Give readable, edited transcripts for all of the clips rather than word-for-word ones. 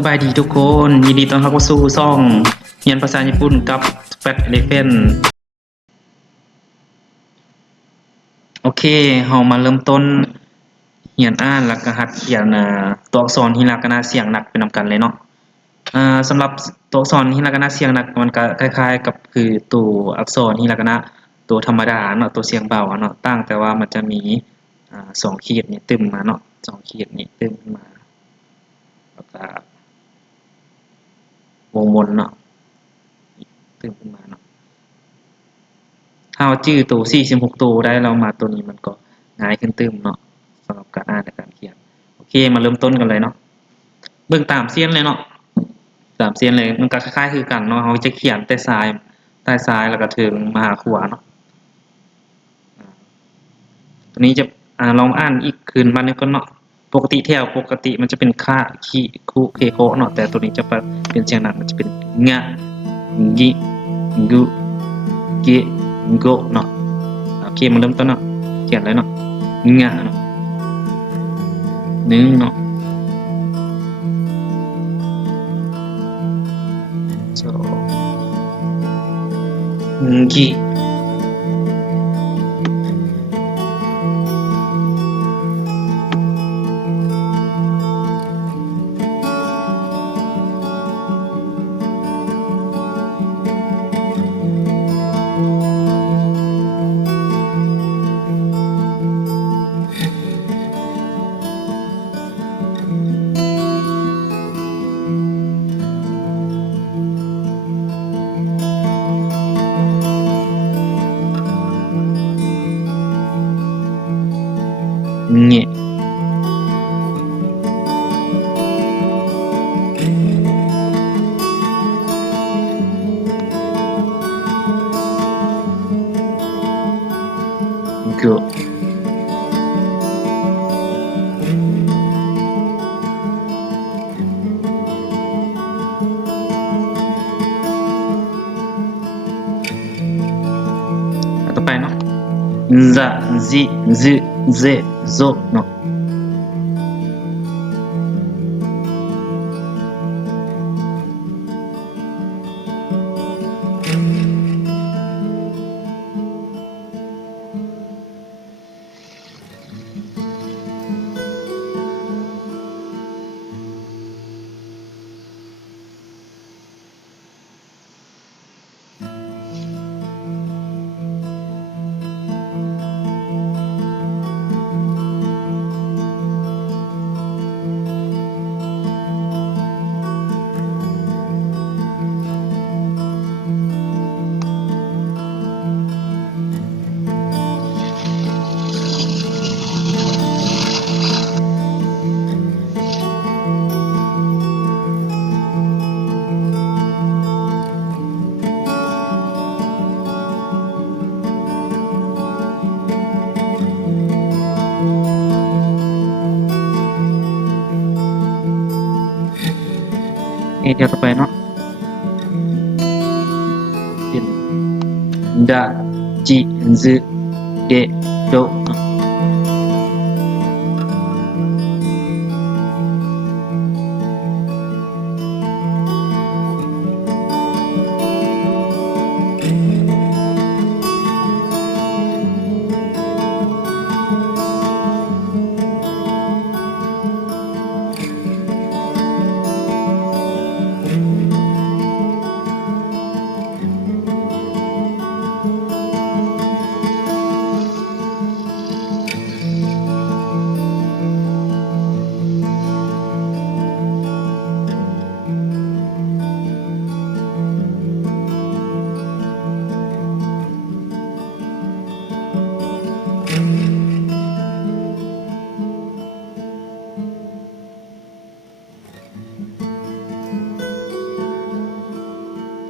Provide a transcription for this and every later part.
สบายดีทุกคนยินดีต้อนรับเข้าสู่ช่องเรียนภาษาญี่ปุ่นกับ Fat Elephant โอเคเฮามาเริ่มต้นเรียนอ่านแล้วก็หัดเขียนตัวอักษรฮิรากานะเสียงหนักไปนำกันเลยเนาะสำหรับตัวอักษรฮิรากานะเสียงหนักมันก็คล้ายๆกับคือตัวอักษรฮิรากานะตัวธรรมดาเนาะตัวเสียงเบาเนาะต่างแต่ว่ามันจะมี2ขีดนี่ตึมมาเนาะ2ขีดนี่ตึมมาแล้วก็วงมนเนาะตึมขึ้นมาเนาะถ้าเราจื้อตัว46ตัวได้เรามาตัวนี้มันก็ง่ายขึ้นตึมเนาะสำหรับการอ่านและการเขียนโอเคมาเริ่มต้นกันเลยเนาะเบิ่งตามเส้นเลยเนาะตามเส้นเลยมันก็คล้ายๆคือกันเนาะเฮาจะเขียนแต่ซ้ายใต้ซ้ายแล้วก็ถึงมาหาขวาเนาะตัวนี้จะลองอ่านอีกคืนมานึงก่อนเนาะปกติแถวปกติมันจะเป็นคะคิคุเคโคเนาะแต่ตัวนี้จะเป็นเสียงหนักมันจะเป็นงะงิกุเกโกเนาะโอเคมาเริ่มต้นเนาะเขียนเลยเนาะงะเนาะ1เนาะ2งิเงะโกต่อไปเนาะซะซิซึเซโซเนาะเดี๋ยวต่อไปเนาะเป็นดะจิซึเดโด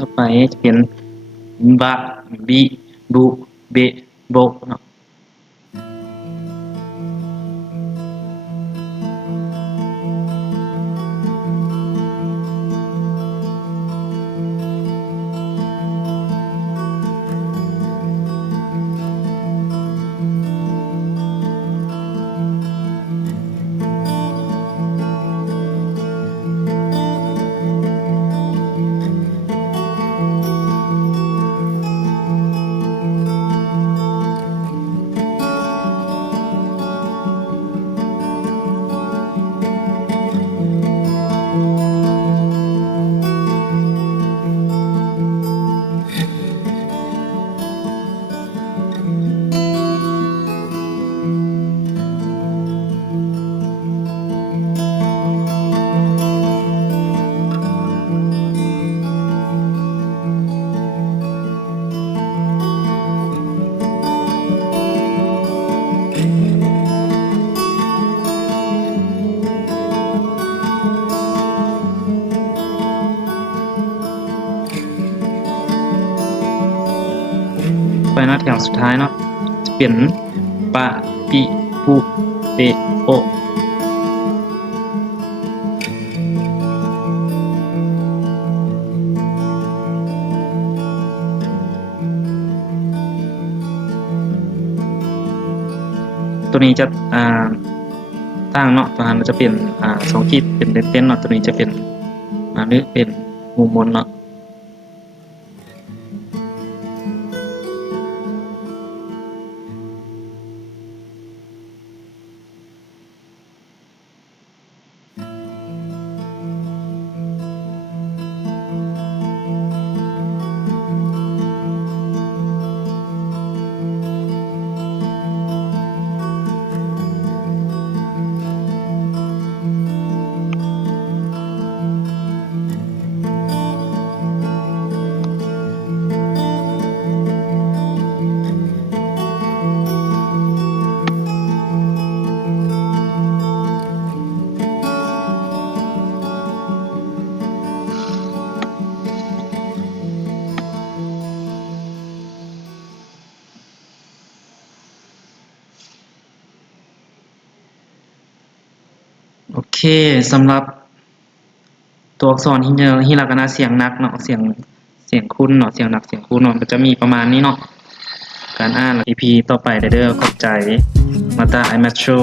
ต่อไปจะเป็นบะบิบุเบโบเนาะ ไปเนาะแถวสุดท้ายเนาะจะเป็นปะปิปุเปโอตัวนี้จะตั้งเนาะตัวนั้นจะเป็น2ขีดเป็นเต้นๆเนาะตัวนี้จะเป็นหรือเป็นมุมมนเนาะโอเคสำหรับตัวอักษรฮิรากานะเสียงหนักเนาะเสียงคุณเนาะเสียงหนักเสียงคุณเนาะมันจะมีประมาณนี้เนาะการอ่าน EP ต่อไปเด้อขอบใจมาตา I Metro